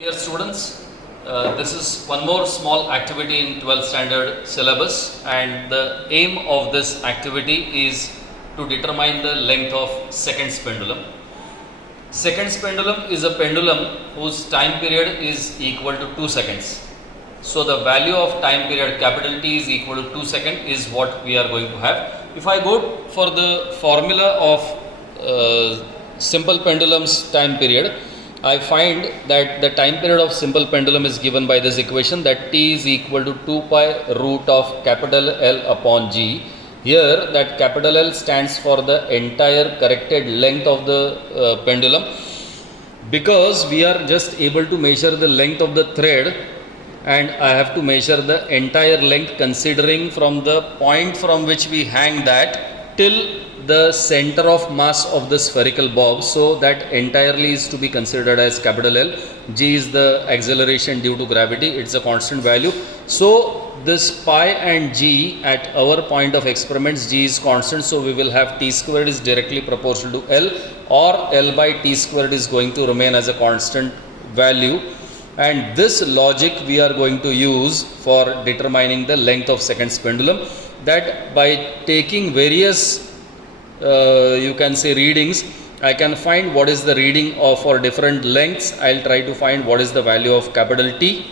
Dear students, this is one more small activity in 12th standard syllabus, and the aim of this activity is to determine the length of seconds pendulum. Seconds pendulum is a pendulum whose time period is equal to 2 seconds. So the value of time period capital T is equal to 2 seconds is what we are going to have. If I go for the formula of simple pendulum's time period, I find that the time period of simple pendulum is given by this equation, that T is equal to 2 pi root of capital L upon G. Here that capital L stands for the entire corrected length of the pendulum. Because we are just able to measure the length of the thread, and I have to measure the entire length considering from the point from which we hang that till the center of mass of the spherical bob, so that entirely is to be considered as capital L. G is the acceleration due to gravity, it's a constant value. So this pi and G at our point of experiments, G is constant, so we will have T squared is directly proportional to L, or L by T squared is going to remain as a constant value. And this logic we are going to use for determining the length of seconds pendulum, that by taking various you can say readings, I can find what is the reading of for different lengths. I'll try to find what is the value of capital T,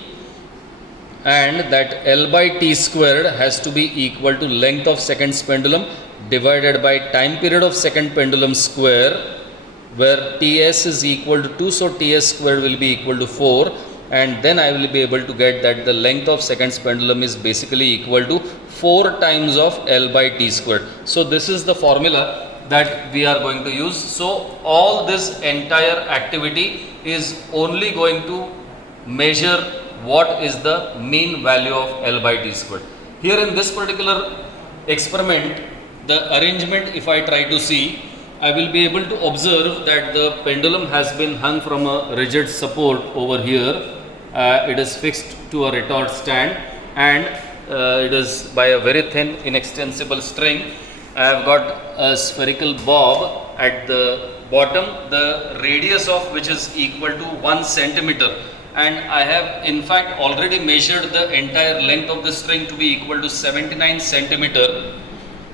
and that L by T squared has to be equal to length of seconds pendulum divided by time period of second pendulum square, where Ts is equal to 2, so Ts squared will be equal to 4, and then I will be able to get that the length of seconds pendulum is basically equal to 4 times of L by T squared. So this is the formula that we are going to use. So all this entire activity is only going to measure what is the mean value of L by T squared. Here in this particular experiment, the arrangement, if I try to see, I will be able to observe that the pendulum has been hung from a rigid support over here. It is fixed to a retort stand, and it is by a very thin inextensible string. I have got a spherical bob at the bottom, the radius of which is equal to 1 centimeter, and I have in fact already measured the entire length of the string to be equal to 79 centimeter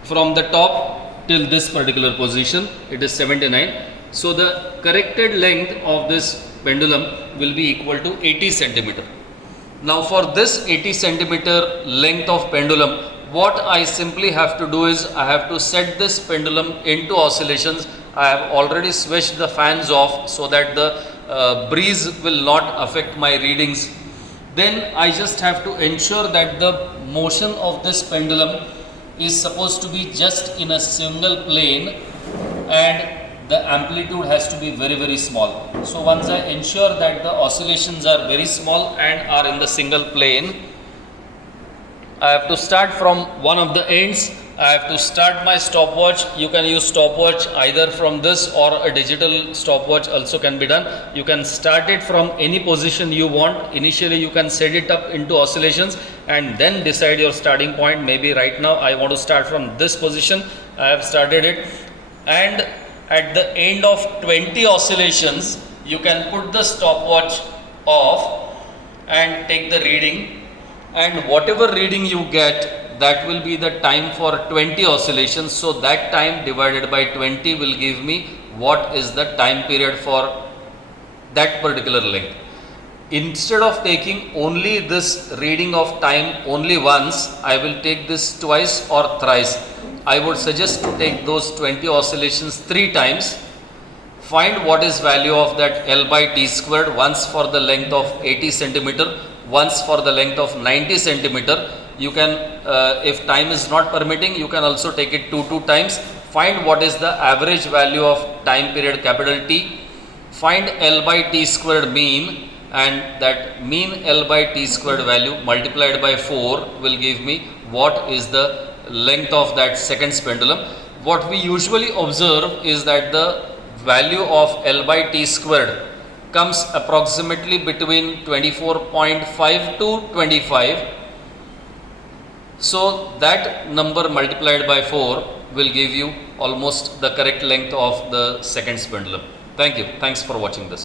from the top till this particular position. It is 79. So the corrected length of this pendulum will be equal to 80 centimeter. Now for this 80 centimeter length of pendulum, what I simply have to do is I have to set this pendulum into oscillations. I have already switched the fans off so that the breeze will not affect my readings. Then I just have to ensure that the motion of this pendulum is supposed to be just in a single plane, and the amplitude has to be very small. So once I ensure that the oscillations are very small and are in the single plane, I have to start from one of the ends. I have to start my stopwatch. You can use stopwatch either from this, or a digital stopwatch also can be done. You can start it from any position you want. Initially you can set it up into oscillations and then decide your starting point. Maybe right now I want to start from this position. I have started it, and at the end of 20 oscillations you can put the stopwatch off and take the reading, and whatever reading you get, that will be the time for 20 oscillations. So that time divided by 20 will give me what is the time period for that particular length. Instead of taking only this reading of time only once, I will take this twice or thrice. I would suggest to take those 20 oscillations 3 times. Find what is value of that L by T squared, once for the length of 80 centimeter, once for the length of 90 centimeter. You can, if time is not permitting, you can also take it 2 times. Find what is the average value of time period capital T. Find L by T squared mean, and that mean L by T squared value multiplied by 4 will give me what is the length of that seconds pendulum. What we usually observe is that the value of L by T squared comes approximately between 24.5 to 25. So that number multiplied by 4 will give you almost the correct length of the seconds pendulum. Thank you. Thanks for watching this.